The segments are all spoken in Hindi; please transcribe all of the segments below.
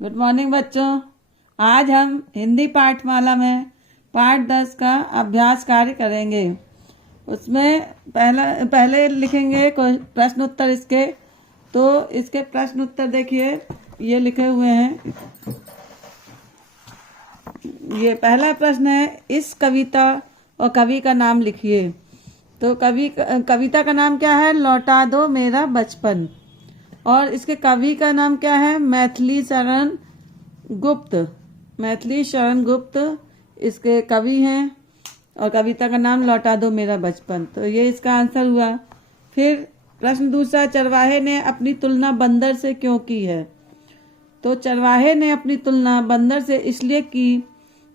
गुड मॉर्निंग बच्चों। आज हम हिंदी पाठमाला में पाठ 10 का अभ्यास कार्य करेंगे। उसमें पहले लिखेंगे कोई प्रश्न उत्तर इसके। तो इसके प्रश्न उत्तर देखिए, ये लिखे हुए हैं। ये पहला प्रश्न है, इस कविता और कवि का नाम लिखिए। तो कविता का नाम क्या है? लौटा दो मेरा बचपन। और इसके कवि का नाम क्या है? मैथिली शरण गुप्त इसके कवि हैं। और कविता का नाम लौटा दो मेरा बचपन। तो ये इसका आंसर हुआ। फिर प्रश्न दूसरा, चरवाहे ने अपनी तुलना बंदर से क्यों की है? तो चरवाहे ने अपनी तुलना बंदर से इसलिए की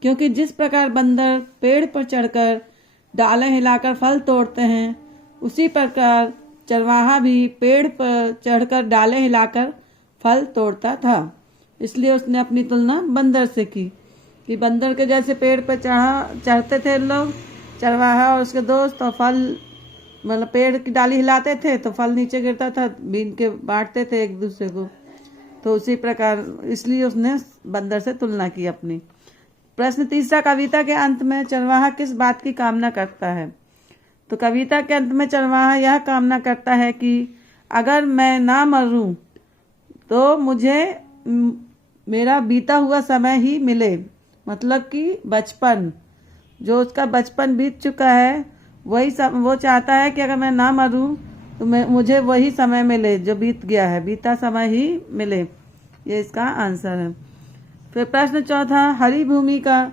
क्योंकि जिस प्रकार बंदर पेड़ पर चढ़कर डालें हिलाकर फल तोड़ते हैं, उसी प्रकार चरवाहा भी पेड़ पर चढ़कर डालें हिलाकर फल तोड़ता था। इसलिए उसने अपनी तुलना बंदर से की कि बंदर के जैसे पेड़ पर चढ़ते थे लोग, चरवाहा और उसके दोस्त, और फल मतलब पेड़ की डाली हिलाते थे तो फल नीचे गिरता था, बीन के बांटते थे एक दूसरे को। तो उसी प्रकार इसलिए उसने बंदर से तुलना की अपनी। प्रश्न तीसरा, कविता के अंत में चरवाहा किस बात की कामना करता है? तो कविता के अंत में चरवाहा यह कामना करता है कि अगर मैं ना मरूं तो मुझे मेरा बीता हुआ समय ही मिले। मतलब कि बचपन, जो उसका बचपन बीत चुका है वो चाहता है कि अगर मैं ना मरूं तो मुझे वही समय मिले जो बीत गया है, बीता समय ही मिले। ये इसका आंसर है। फिर प्रश्न चौथा, हरी भूमिका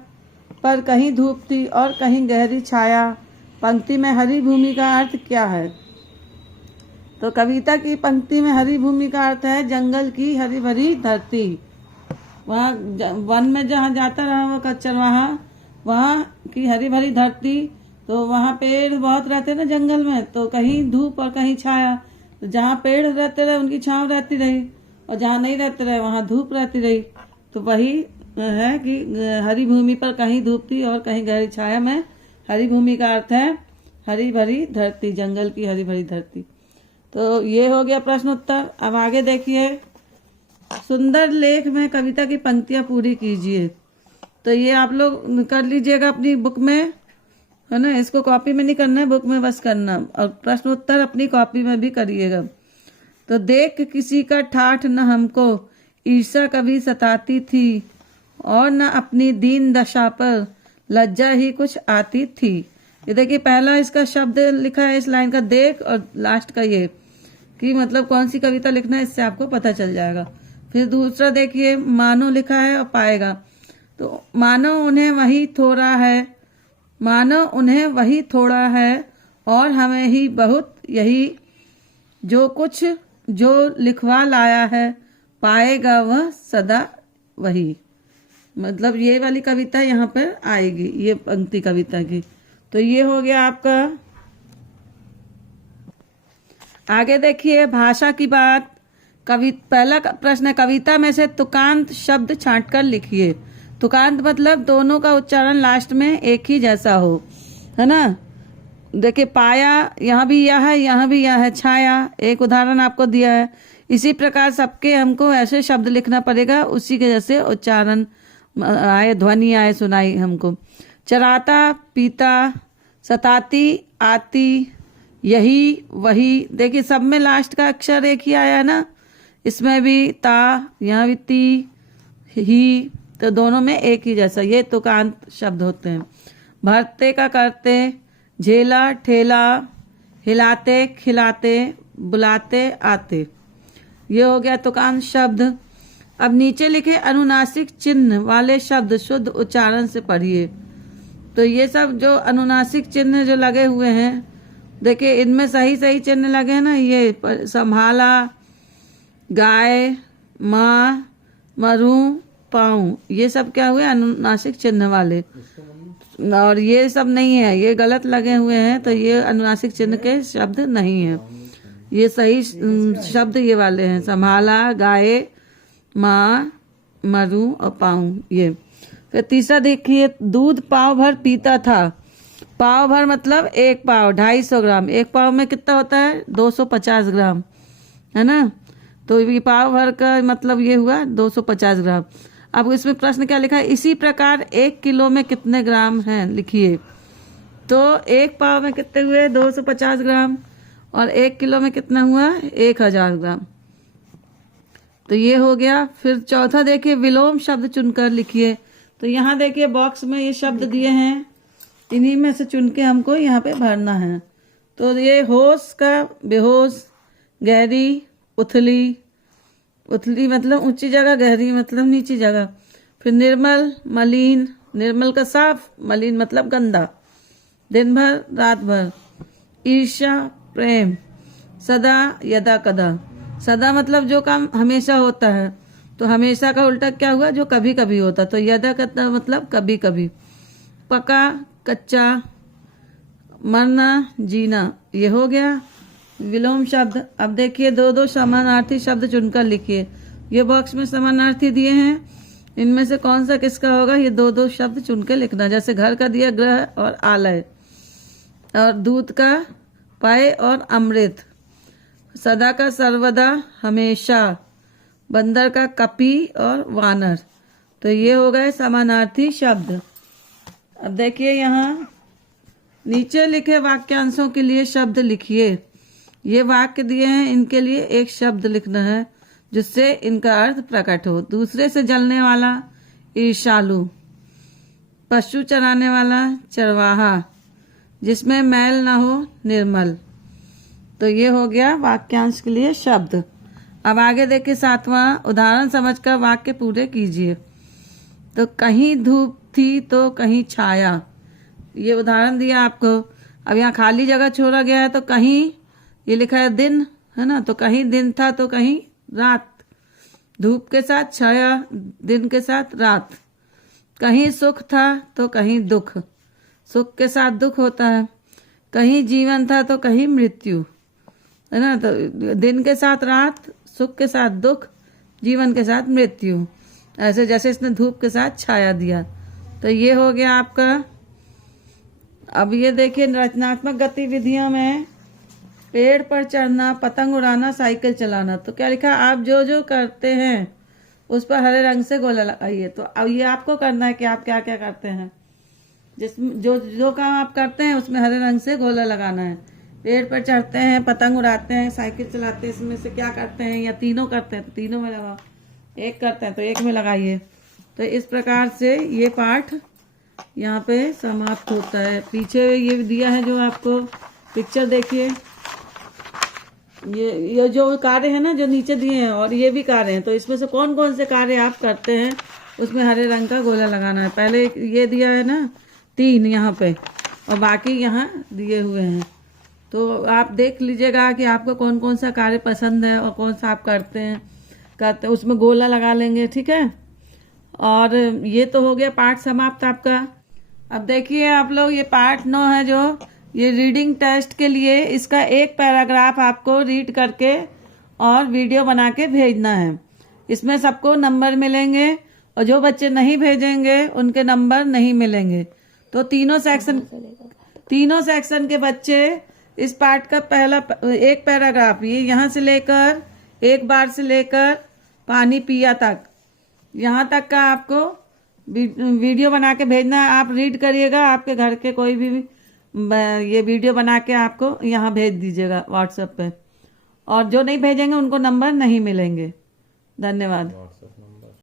पर कहीं धूप थी और कहीं गहरी छाया। पंक्ति में हरी भूमि का अर्थ क्या है? तो कविता की पंक्ति में हरी भूमि का अर्थ है जंगल की हरी भरी धरती। वहाँ वन में जहाँ जाता रहा वो चरवाहा, वहाँ की हरी भरी धरती। तो वहाँ पेड़ बहुत रहते ना जंगल में, तो कहीं धूप और कहीं छाया। तो जहाँ पेड़ रहते रहे उनकी छांव रहती रही, और जहाँ नहीं रहते रहे वहाँ धूप रहती रही। तो वही है कि हरी भूमि पर कहीं धूप थी और कहीं गहरी छाया में हरी भूमि का अर्थ है हरी भरी धरती, जंगल की हरी भरी धरती। तो ये हो गया प्रश्न उत्तर। अब आगे देखिए, सुंदर लेख में कविता की पंक्तियां पूरी कीजिए। तो ये आप लोग कर लीजिएगा अपनी बुक में, है ना। इसको कॉपी में नहीं करना है, बुक में बस करना। और प्रश्न उत्तर अपनी कॉपी में भी करिएगा। तो देख किसी का ठाठ न हमको ईर्ष्या कभी सताती थी, और न अपनी दीन दशा पर लज्जा ही कुछ आती थी। ये देखिए, पहला इसका शब्द लिखा है इस लाइन का देख, और लास्ट का ये कि मतलब कौन सी कविता लिखना है, इससे आपको पता चल जाएगा। फिर दूसरा देखिए, मानो लिखा है और पाएगा। तो मानो उन्हें वही थोड़ा है और हमें ही बहुत, यही जो कुछ जो लिखवा लाया है पाएगा वह सदा वही। मतलब ये वाली कविता यहाँ पर आएगी, ये पंक्ति कविता की। तो ये हो गया आपका। आगे देखिए, भाषा की बात। पहला प्रश्न है, कविता में से तुकांत शब्द छांटकर लिखिए। तुकांत मतलब दोनों का उच्चारण लास्ट में एक ही जैसा हो, है ना। देखिए, पाया, यहाँ भी यह है, यहाँ भी यह है। छाया, एक उदाहरण आपको दिया है। इसी प्रकार सबके हमको ऐसे शब्द लिखना पड़ेगा, उसी के जैसे उच्चारण आए, ध्वनि आए, सुनाई हमको। चराता, पीता, सताती, आती, यही, वही। देखिए, सब में लास्ट का अक्षर एक ही आया है ना। इसमें भी ता, यहाँ भी ती, ही। तो दोनों में एक ही जैसा, ये तुकांत शब्द होते हैं। भरते का करते, झेला, ठेला, हिलाते, खिलाते, बुलाते, आते। ये हो गया तुकांत शब्द। अब नीचे लिखे अनुनासिक चिन्ह वाले शब्द शुद्ध उच्चारण से पढ़िए। तो ये सब जो अनुनासिक चिन्ह जो लगे हुए हैं, देखिए इनमें सही सही चिन्ह लगे हैं ना। ये संभाला, गाय, माँ, मरूं, पाऊं, ये सब क्या हुए? अनुनासिक चिन्ह वाले। और ये सब नहीं है, ये गलत लगे हुए हैं, तो ये अनुनासिक चिन्ह के शब्द नहीं है। ये सही शब्द ये वाले हैं, संभाला, गाय, माँ, मरूं और पाऊं, ये। फिर तीसरा देखिए, दूध पाव भर पीता था। पाव भर मतलब एक पाव, 250 ग्राम। एक पाव में कितना होता है? 250 ग्राम, है ना। तो ये पाव भर का मतलब ये हुआ 250 ग्राम। अब इसमें प्रश्न क्या लिखा है, इसी प्रकार 1 किलो में कितने ग्राम हैं लिखिए। तो 1 पाव में कितने हुए 250 ग्राम और 1 किलो में कितना हुआ 1000 ग्राम। तो ये हो गया। फिर चौथा देखिए, विलोम शब्द चुनकर लिखिए। तो यहाँ देखिए बॉक्स में ये शब्द दिए हैं, इन्हीं में से चुन के हमको यहाँ पे भरना है। तो ये होश का बेहोश, गहरी, उथली, उथली मतलब ऊंची जगह, गहरी मतलब नीची जगह। फिर निर्मल, मलिन, निर्मल का साफ, मलिन मतलब गंदा, दिन भर, रात भर। ईर्ष्या, प्रेम, सदा, यदा कदा। सदा मतलब जो काम हमेशा होता है, तो हमेशा का उल्टा क्या हुआ, जो कभी कभी होता, तो यदा कदा मतलब कभी कभी। पका, कच्चा, मरना, जीना, ये हो गया विलोम शब्द। अब देखिए 2-2 समानार्थी शब्द चुनकर लिखिए। ये बॉक्स में समानार्थी दिए हैं, इनमें से कौन सा किसका होगा, ये 2-2 शब्द चुन के लिखना। जैसे घर का दिया ग्रह और आलय, और दूध का पाए और अमृत, सदा का सर्वदा, हमेशा, बंदर का कपी और वानर। तो ये हो गए समानार्थी शब्द। अब देखिए यहाँ नीचे लिखे वाक्यांशों के लिए शब्द लिखिए। ये वाक्य दिए हैं, इनके लिए एक शब्द लिखना है जिससे इनका अर्थ प्रकट हो। दूसरे से जलने वाला, ईर्ष्यालु। पशु चराने वाला, चरवाहा। जिसमें मैल ना हो, निर्मल। तो ये हो गया वाक्यांश के लिए शब्द। अब आगे देखिए 7वां, उदाहरण समझकर वाक्य पूरे कीजिए। तो कहीं धूप थी तो कहीं छाया, ये उदाहरण दिया आपको। अब यहाँ खाली जगह छोड़ा गया है, तो कहीं ये लिखा है दिन, है ना, तो कहीं दिन था तो कहीं रात। धूप के साथ छाया, दिन के साथ रात। कहीं सुख था तो कहीं दुख, सुख के साथ दुख होता है। कहीं जीवन था तो कहीं मृत्यु, है ना, तो दिन के साथ रात, सुख के साथ दुख, जीवन के साथ मृत्यु। ऐसे जैसे इसने धूप के साथ छाया दिया। तो ये हो गया आपका। अब ये देखिए रचनात्मक गतिविधियों में पेड़ पर चढ़ना, पतंग उड़ाना, साइकिल चलाना। तो क्या लिखा, आप जो जो करते हैं उस पर हरे रंग से गोला लगाइए। तो अब ये आपको करना है कि आप क्या क्या करते हैं। जिसमें जो जो काम आप करते हैं उसमें हरे रंग से गोला लगाना है। पेड़ पर चढ़ते हैं, पतंग उड़ाते हैं, साइकिल चलाते हैं, इसमें से क्या करते हैं, या तीनों करते हैं तो तीनों में लगाओ, एक करते हैं तो एक में लगाइए। तो इस प्रकार से ये पाठ यहाँ पे समाप्त होता है। पीछे ये दिया है जो आपको पिक्चर देखिए, ये जो कार्य है ना जो नीचे दिए हैं, और ये भी कार्य हैं। तो इसमें से कौन कौन से कार्य आप करते हैं उसमें हरे रंग का गोला लगाना है। पहले ये दिया है ना 3 यहाँ पे, और बाकी यहाँ दिए हुए हैं। तो आप देख लीजिएगा कि आपको कौन कौन सा कार्य पसंद है और कौन सा आप करते हैं उसमें गोला लगा लेंगे, ठीक है। और ये तो हो गया पाठ समाप्त आपका। अब देखिए आप लोग, ये पाठ 9 है जो ये रीडिंग टेस्ट के लिए, इसका एक पैराग्राफ आपको रीड करके और वीडियो बना के भेजना है। इसमें सबको नंबर मिलेंगे, और जो बच्चे नहीं भेजेंगे उनके नंबर नहीं मिलेंगे। तो तीनों सेक्शन के बच्चे इस पाठ का पहला एक पैराग्राफ, ये यहाँ से लेकर, एक बार से लेकर पानी पिया तक, यहाँ तक का आपको वीडियो बना के भेजना है। आप रीड करिएगा, आपके घर के कोई भी ये वीडियो बना के आपको यहाँ भेज दीजिएगा व्हाट्सएप पे। और जो नहीं भेजेंगे उनको नंबर नहीं मिलेंगे। धन्यवाद।